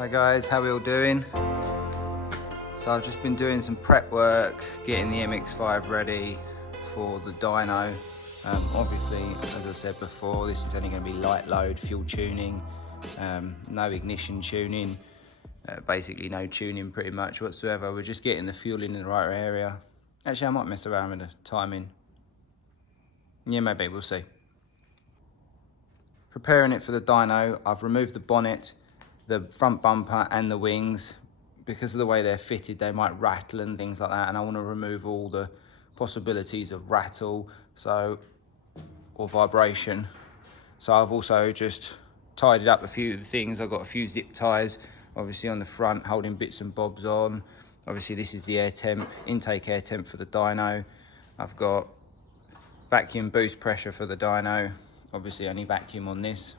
Hi guys, how we all doing? So I've just been doing some prep work, getting the MX5 ready for the dyno. Obviously, as I said before, this is only going to be light load, fuel tuning, no ignition tuning, basically no tuning pretty much whatsoever. We're just getting the fuel in the right area. Actually, I might mess around with the timing. Yeah, maybe, we'll see. Preparing it for the dyno, I've removed the bonnet, the front bumper and the wings. Because of the way they're fitted, they might rattle and things like that, and I want to remove all the possibilities of rattle or vibration. So I've also just tidied up a few things. I've got a few zip ties obviously on the front, holding bits and bobs on. Obviously this is the air temp, intake air temp for the dyno. I've got vacuum boost pressure for the dyno, obviously only vacuum on this.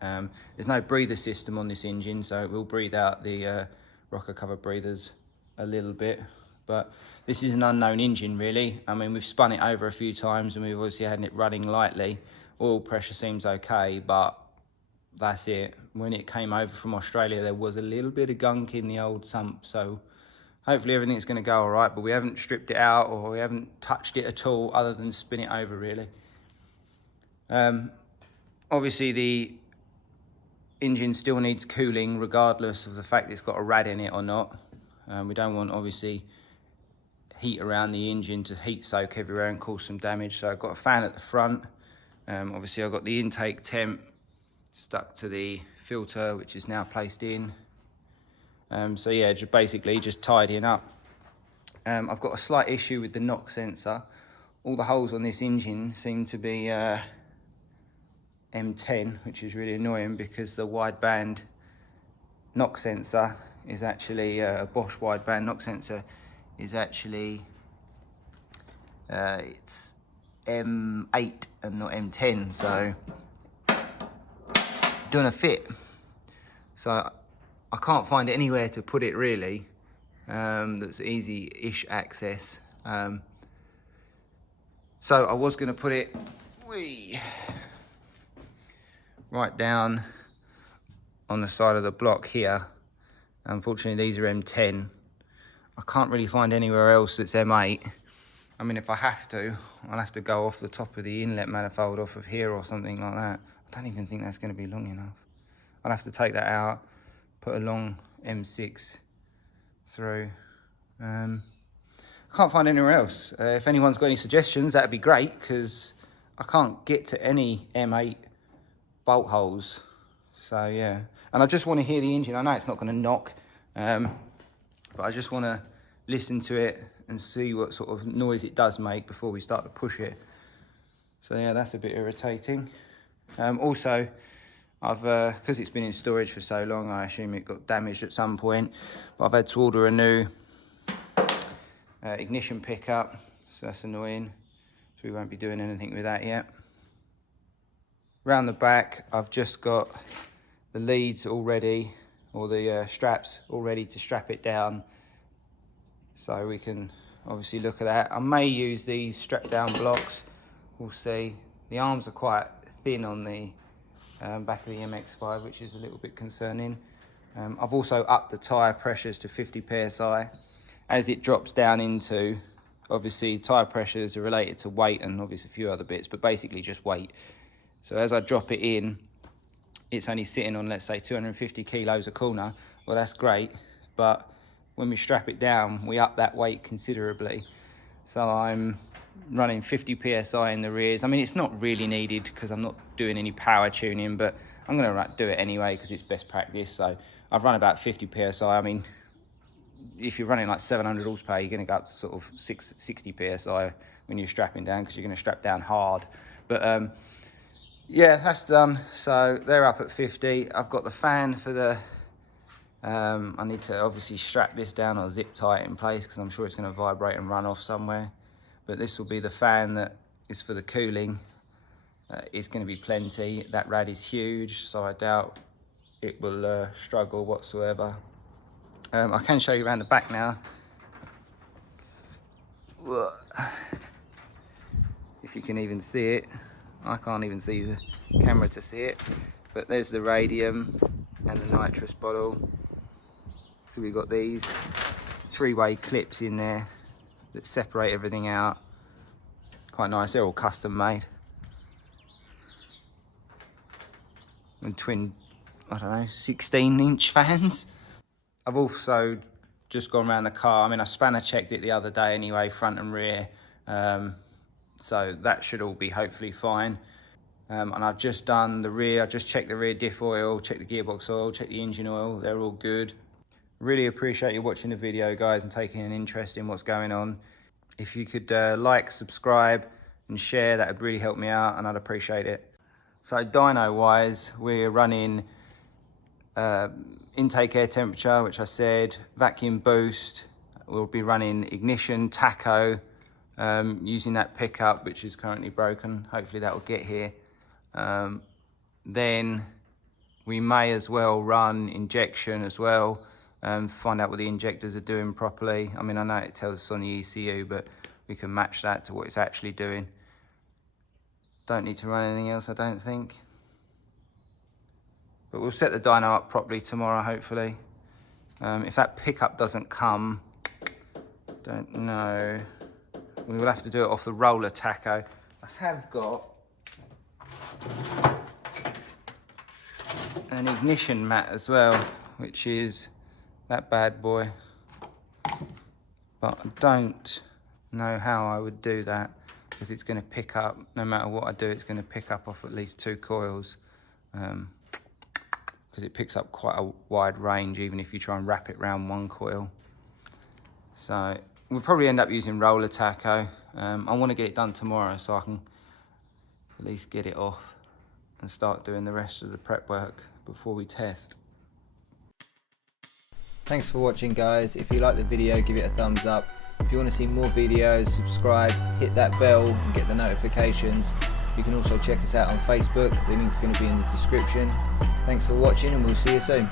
There's no breather system on this engine, so it will breathe out the rocker cover breathers a little bit, but this is an unknown engine really. I mean, we've spun it over a few times and we've obviously had it running lightly. Oil pressure seems okay, but that's it. When it came over from Australia, there was a little bit of gunk in the old sump, so hopefully everything's going to go all right, but we haven't stripped it out or we haven't touched it at all other than spin it over really. Obviously the engine still needs cooling regardless of the fact it's got a rad in it or not. We don't want obviously heat around the engine to heat soak everywhere and cause some damage. So I've got a fan at the front. Obviously I've got the intake temp stuck to the filter, which is now placed in. So yeah, just basically just tidying up. I've got a slight issue with the knock sensor. All the holes on this engine seem to be M10, which is really annoying because the wideband knock sensor is actually a Bosch wideband knock sensor is actually it's M8 and not M10, so don't fit. So I can't find anywhere to put it really that's easy-ish access. So I was going to put it right down on the side of the block here. Unfortunately these are M10. I can't really find anywhere else that's M8. I mean, if I have to, I'll have to go off the top of the inlet manifold off of here or something like that. I don't even think that's going to be long enough. I'll have to take that out, put a long M6 through. I can't find anywhere else. If anyone's got any suggestions, that'd be great, because I can't get to any M8 bolt holes. So yeah, and I just want to hear the engine. I know it's not going to knock, but I just want to listen to it and see what sort of noise it does make before we start to push it. So yeah, that's a bit irritating. Also, I've because it's been in storage for so long, I assume it got damaged at some point, but I've had to order a new ignition pickup, so that's annoying. So we won't be doing anything with that yet. Round the back, I've just got the leads all ready, or the straps all ready to strap it down. So we can obviously look at that. I may use these strap down blocks, we'll see. The arms are quite thin on the back of the MX5, which is a little bit concerning. I've also upped the tyre pressures to 50 PSI. As it drops down into, obviously tyre pressures are related to weight and obviously a few other bits, but basically just weight. So as I drop it in, it's only sitting on, let's say, 250 kilos a corner. Well, that's great, but when we strap it down, we up that weight considerably. So I'm running 50 PSI in the rears. I mean, it's not really needed because I'm not doing any power tuning, but I'm gonna do it anyway because it's best practice. So I've run about 50 PSI. I mean, if you're running like 700 horsepower, you're gonna go up to sort of 60 PSI when you're strapping down, because you're gonna strap down hard. But yeah, that's done. So they're up at 50. I've got the fan for the, I need to obviously strap this down or zip tie it in place because I'm sure it's going to vibrate and run off somewhere. But this will be the fan that is for the cooling. It's going to be plenty. That rad is huge, so I doubt it will struggle whatsoever. I can show you around the back now. If you can even see it. I can't even see the camera to see it, but there's the radium. and the nitrous bottle. So we've got these 3-way clips in there that separate everything out. Quite nice, they're all custom made. And twin, I don't know, 16-inch fans. I've also just gone around the car. I mean, I spanner checked it the other day anyway, front and rear. So that should all be hopefully fine. And I've just done the rear. I just checked the rear diff oil, checked the gearbox oil, checked the engine oil. They're all good. Really appreciate you watching the video, guys, and taking an interest in what's going on. If you could like, subscribe and share, that would really help me out, and I'd appreciate it. So dyno wise, we're running intake air temperature, which I said, vacuum boost. We'll be running ignition, tacho, using that pickup, which is currently broken. Hopefully that will get here. Then we may as well run injection as well, find out what the injectors are doing properly. I mean, I know it tells us on the ECU, but we can match that to what it's actually doing. Don't need to run anything else, I don't think. But we'll set the dyno up properly tomorrow, hopefully. If that pickup doesn't come, don't know. We will have to do it off the roller tacho. I have got an ignition mat as well, which is that bad boy. But I don't know how I would do that, because it's going to pick up, no matter what I do, it's going to pick up off at least 2 coils. Because it picks up quite a wide range, even if you try and wrap it around 1 coil. So we'll probably end up using roller tacho. I want to get it done tomorrow so I can at least get it off and start doing the rest of the prep work before we test. Thanks for watching, guys. If you like the video, give it a thumbs up. If you want to see more videos, subscribe, hit that bell and get the notifications. You can also check us out on Facebook. The link's going to be in the description. Thanks for watching, and we'll see you soon.